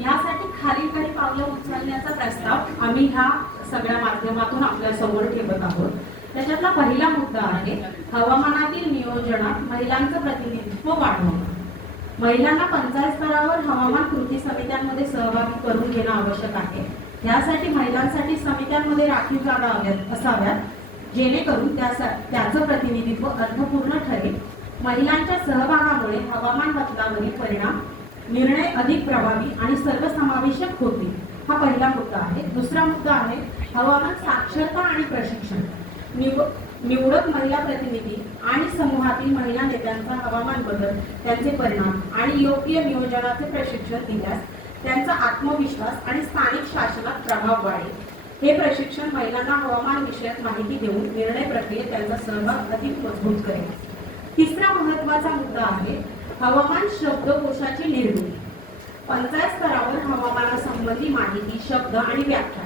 यासाठी खालील काही पावलं उचलण्याचा प्रस्ताव आम्ही ह्या सगळ्या माध्यमातून आपल्यासमोर ठेवत आहोत. त्याच्यातला पहिला मुद्दा आहे हवामानातील नियोजनात महिलांचं प्रतिनिधित्व वाढवणं. महिलांना पंचायत स्तरावर हवामान कृती समित्यांमध्ये सहभागी करून घेणं आवश्यक आहे. यासाठी महिलांसाठी समित्यांमध्ये राखीव जागा असाव्यात जेणेकरून त्याचं प्रतिनिधित्व अर्थपूर्ण ठरेल. महिलांच्या सहभागामुळे हवामान बदलावरील परिणाम निर्णय अधिक प्रभावी आणि सर्वसमावेशक होतील हा पहिला मुद्दा आहे. दुसरा मुद्दा आहे हवामान साक्षरता आणि प्रशिक्षण. निव निवडक महिला प्रतिनिधी आणि समूहातील महिला नेत्यांचा हवामान बदल त्यांचे परिणाम आणि योग्य नियोजनाचे प्रशिक्षण दिल्यास त्यांचा आत्मविश्वास आणि स्थानिक शासनात प्रभाव वाढेल. हे प्रशिक्षण महिलांना हवामान विषयक माहिती देऊन निर्णय प्रक्रियेत त्यांचा सहभाग अधिक मजबूत करेल. तिसरा महत्त्वाचा मुद्दा आहे हवामान शब्दकोशाची निर्मिती. पंचायत स्तरावर हवामानासंबंधी माहिती शब्द आणि व्याख्या.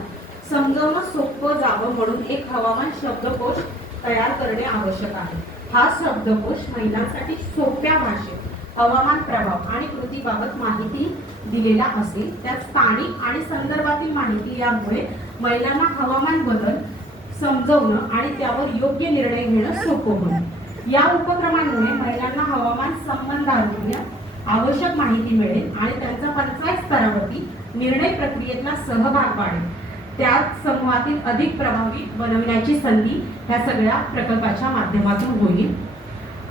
समजावणं सोपं जावं म्हणून एक हवामान शब्दकोश तयार करणे आवश्यक आहे. हा शब्दकोश महिलांसाठी सोप्या भाषेत हवामान प्रभाव आणि कृतीबाबत माहिती दिलेला असेल त्यात स्थानिक आणि संदर्भातील माहिती यामुळे महिलांना हवामान बदल समजवणं आणि त्यावर योग्य निर्णय घेणं सोपं होईल. या उपक्रमांमुळे महिलांना हवामान संबंधारोग्य आवश्यक माहिती मिळेल आणि त्यांचा पंचायत स्तरावरती निर्णय प्रक्रियेतला सहभाग वाढेल. त्यात समूहातील अधिक प्रभावी बनविण्याची संधी ह्या सगळ्या प्रकल्पाच्या माध्यमातून होईल.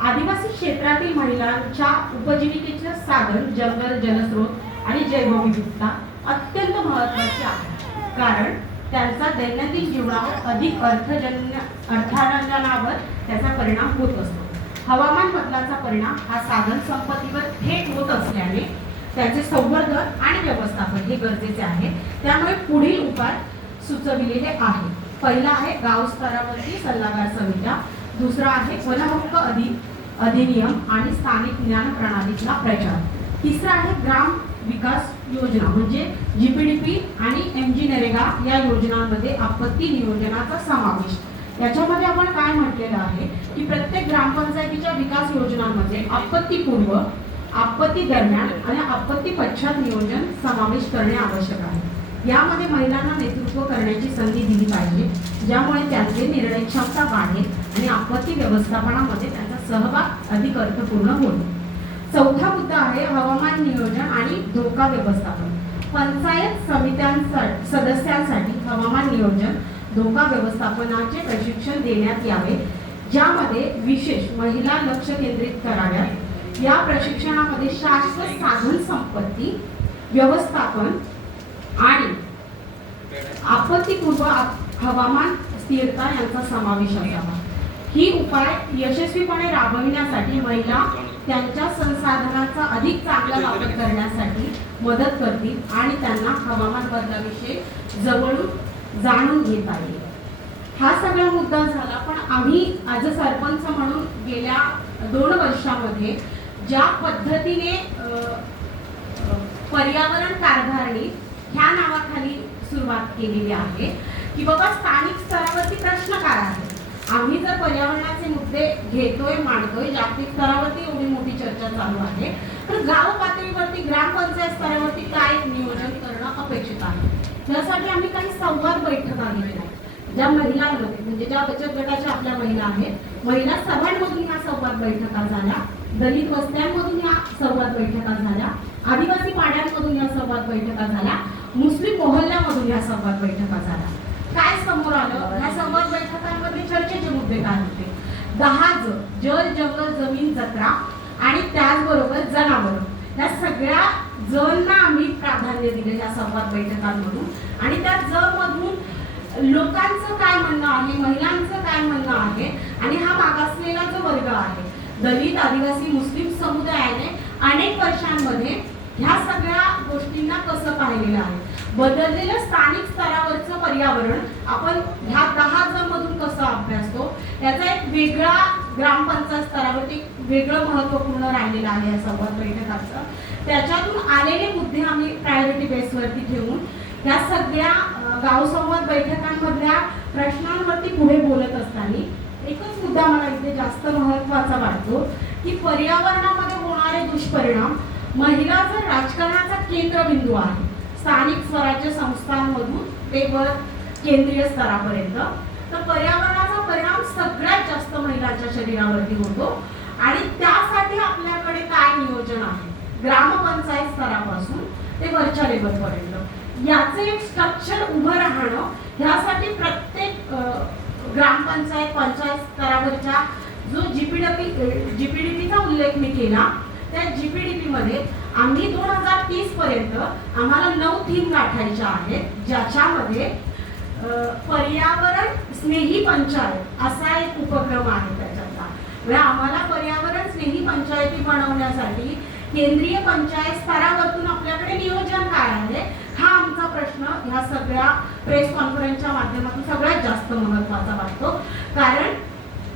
आदिवासी क्षेत्रातील महिलांच्या उपजीविकेचे साधन जंगल जलस्रोत आणि जैवविविधता अत्यंत महत्त्वाचे आहे. कारण त्यांचा दैनंदिन जीवनावर अधिक अर्थजन्य अर्थार्जनावर त्याचा परिणाम होत असतो. हवामान बदलाचा परिणाम हा साधन संपत्तीवर थेट होत असल्याने त्याचे संवर्धन आणि व्यवस्थापन हे गरजेचे आहे. त्यामुळे पुढील उपाय सुचविलेले आहे पहिला आहे गावस्तरावरती सल्लागार समित्या. दुसरा आहे वनहक्क अधि अधिनियम आणि स्थानिक ज्ञान प्रणालीतला प्रचार. तिसरा आहे ग्राम विकास योजना म्हणजे जीपीडीपी आणि एम जी नरेगा या योजनांमध्ये आपत्ती नियोजनाचा समावेश. याच्यामध्ये आपण काय म्हटलेलं आहे की प्रत्येक ग्रामपंचायतीच्या विकास योजनांमध्ये आपत्तीपूर्व आपत्ती दरम्यान आणि आपत्ती पश्चात नियोजन समावेश करणे आवश्यक आहे. यामध्ये महिलांना नेतृत्व करण्याची संधी दिली पाहिजे ज्यामुळे त्यांचे निर्णय क्षमता वाढेल आणि आपत्ती व्यवस्थापनामध्ये त्यांचा सहभाग अधिक अर्थपूर्ण होईल. चौथा मुद्दा आहे हवामान नियोजन आणि धोका व्यवस्थापन. पंचायत समित्यांसा सदस्यांसाठी हवामान नियोजन धोका व्यवस्थापनाचे प्रशिक्षण देण्यात यावे. ज्यामध्ये विशेष महिला लक्ष केंद्रित कराव्यात. या प्रशिक्षणामध्ये शाश्वत साधन संपत्ती व्यवस्थापन आणि आपत्तीपूर्व हवामान स्थिरता यांचा समावेश असावा. ही उपाय यशस्वीपणे राबविण्यासाठी महिला त्यांच्या संसाधनाचा अधिक चांगला वापर करण्यासाठी मदत करतील आणि त्यांना हवामान बदलाविषयी जवळून जाणून घेता येईल. हा सगळा मुद्दा झाला पण आम्ही आज सरपंच म्हणून गेल्या दोन वर्षामध्ये ज्या पद्धतीने पर्यावरण कारभारणी ह्या नावाखाली सुरुवात केलेली आहे. की बाबा स्थानिक स्तरावरती प्रश्न काय आहे आम्ही जर पर्यावरणाचे मुद्दे घेतोय मांडतोय जागतिक स्तरावरती एवढी मोठी चर्चा चालू आहे तर गाव पातळीवरती ग्रामपंचायत स्तरावरती काय नियोजन करणं अपेक्षित आहे? त्यासाठी आम्ही काही संवाद बैठका घेतल्या ज्या महिलांमध्ये म्हणजे ज्या बचत गटाच्या आपल्या महिला आहेत महिला सभांमधून या संवाद बैठका झाल्या दलित वस्त्यांमधून या संवाद बैठका झाल्या आदिवासी पाड्यांमधून या संवाद बैठका झाल्या मुस्लिम मोहल्ल्यामधून या संवाद बैठका झाल्या. काय समोर आलं? या संवाद चर्चेचे काय होते? दहा ज जल जंगल जमीन जत्रा आणि त्याचबरोबर जनावर. या सगळ्या जणना आम्ही प्राधान्य दिले या संवाद बैठकांमधून. आणि त्या जमधून लोकांचं काय म्हणणं आहे महिलांचं काय म्हणणं आहे आणि हा मागासलेला जो वर्ग आहे दलित आदिवासी मुस्लिम समुदायाने अनेक वर्षांमध्ये ह्या सगळ्या गोष्टी बदललेलं स्थानिक स्तरावरचं पर्यावरण आपण ह्या दहा जण मधून कसं अभ्यासतो? याचा एक वेगळा ग्रामपंचायत स्तरावरती एक वेगळं महत्त्वपूर्ण राहिलेलं आहे या संवाद बैठकाचं. त्याच्यातून आलेले मुद्दे आम्ही प्रायोरिटी बेसवरती ठेवून या सगळ्या अं, गाव संवाद बैठकांमधल्या प्रश्नांवरती पुढे बोलत असताना एकच मुद्दा मला इथे जास्त महत्त्वाचा वाटतो की पर्यावरणामध्ये होणारे दुष्परिणाम महिला जर राजकारणाचा केंद्रबिंदू आहे स्थानिक स्वराज्य संस्थांमधून ते वर केंद्रीय स्तरापर्यंत. तर पर्यावरणाचा परिणाम सगळ्यात जास्त महिलांच्या शरीरावरती होतो. आणि त्यासाठी आपल्याकडे काय नियोजन आहे? ग्रामपंचायत स्तरापासून ते वरच्या लेवलपर्यंत. याचे एक स्ट्रक्चर उभं राहणं ह्यासाठी प्रत्येक ग्रामपंचायत पंचायत स्तरावरच्या जो जीपीडपी जीपीडीपीचा उल्लेख मी केला त्या जीपीडीपी मध्ये आम्ही दोन हजार तीस पर्यंत आम्हाला नऊ थीम गाठायच्या आहेत ज्याच्यामध्ये पर्यावरण स्नेही पंचायत असा एक उपक्रम आहे त्याच्यातला. म्हणजे आम्हाला पर्यावरण स्नेही पंचायती बनवण्यासाठी केंद्रीय पंचायत स्तरावरतून आपल्याकडे नियोजन काय आहे हा आमचा प्रश्न ह्या सगळ्या प्रेस कॉन्फरन्सच्या माध्यमातून सगळ्यात जास्त महत्त्वाचा वाटतो. कारण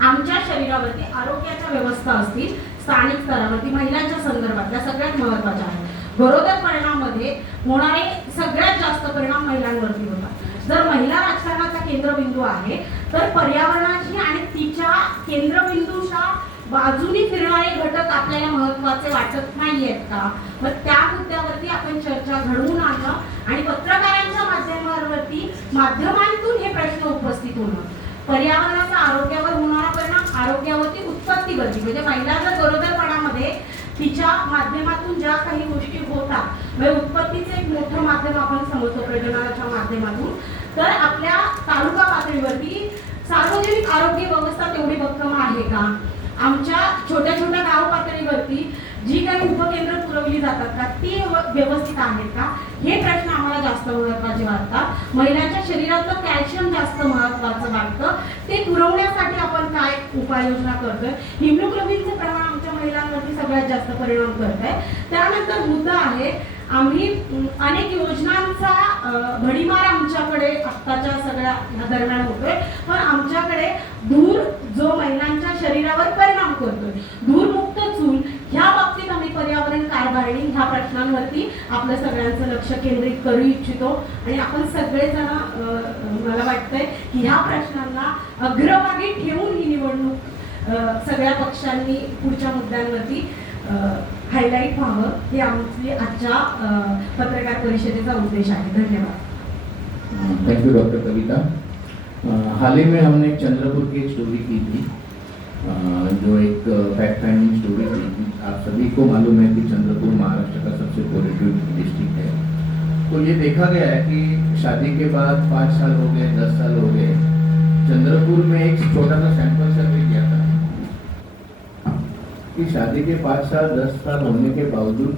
आमच्या शरीरावरती आरोग्याच्या व्यवस्था असतील स्थानिक स्तरावरती महिलांच्या संदर्भातल्या सगळ्यात महत्त्वाच्या आहेत. गरोदर परिणामामध्ये होणारे सगळ्यात जास्त परिणाम महिलांवरती होतात. जर महिला राजकारणाचा केंद्रबिंदू आहे तर पर्यावरणाची आणि तिच्या केंद्रबिंदूच्या बाजूनी फिरणारे घटक आपल्याला महत्त्वाचे वाटत नाहीयेत का? मग त्या मुद्द्यावरती आपण चर्चा घडवून आणणं आणि पत्रकारांच्या माध्यमावरती माध्यमांतून हे प्रश्न उपस्थित होणं पर्यावरणाचा आरोग्यावर आरोग्यावरती उत्पत्ती आरोग्यावरती उत्पत्तीवरती म्हणजे महिलांना गरोदरपणामध्ये तिच्या माध्यमातून ज्या काही गोष्टी होतात म्हणजे उत्पत्तीचं एक मोठं माध्यम आपण समजतो प्रजननाच्या माध्यमातून. तर आपल्या तालुका पातळीवरती सार्वजनिक आरोग्य व्यवस्था तेवढी भक्कम आहे का? आमच्या छोट्या छोट्या गाव पातळीवरती जी काही उपकेंद्र पुरवली जातात का ती व्यवस्थित आहेत का? हे प्रश्न आम्हाला जास्त महत्त्वाचे वाटतात. महिलांच्या शरीरातलं कॅल्शियम जास्त महत्वाचं वाटतं. ते पुरवण्यासाठी आपण काय उपाययोजना करतोय? हिमोग्लोबिनचं प्रमाण आमच्या महिलांवरती सगळ्यात जास्त परिणाम करत आहे त्यानंतर मुद्दा आहे आम्ही अनेक योजनांचा भडीमार आमच्याकडे आत्ताच्या सगळ्या ह्या दरम्यान होतोय. पण आमच्याकडे धूर जो महिलांच्या शरीरावर परिणाम करतोय. धूरमुक्त चूल ह्या बाबतीत आम्ही पर्यावरण ह्या प्रश्नांवरती आपलं सगळ्यांचं लक्ष केंद्रित करू इच्छितो. आणि आपण सगळेजण मला वाटतंय की ह्या प्रश्नांना अग्रभागी ठेवून ही निवडणूक सगळ्या पक्षांनी पुढच्या मुद्द्यांवरती हायलाईट व्हावं हे आमची आजच्या पत्रकार परिषदेचा उद्देश आहे. धन्यवाद. थैंक यू डॉक्टर कविता हाल ही में हमने चंद्रपुर की एक स्टोरी की थी. जो एक फैक्ट फाइंडिंग स्टोरी थी आप सभी को मालूम है कि चंद्रपुर महाराष्ट्र का सबसे पॉजिटिव डिस्ट्रिक्ट है। तो ये देखा गया है कि शादी के बाद पाँच साल हो गए दस साल हो गए चंद्रपुर में एक छोटा सा सैंपल सर्वे किया था कि शादी के पाँच साल दस साल होने के बावजूद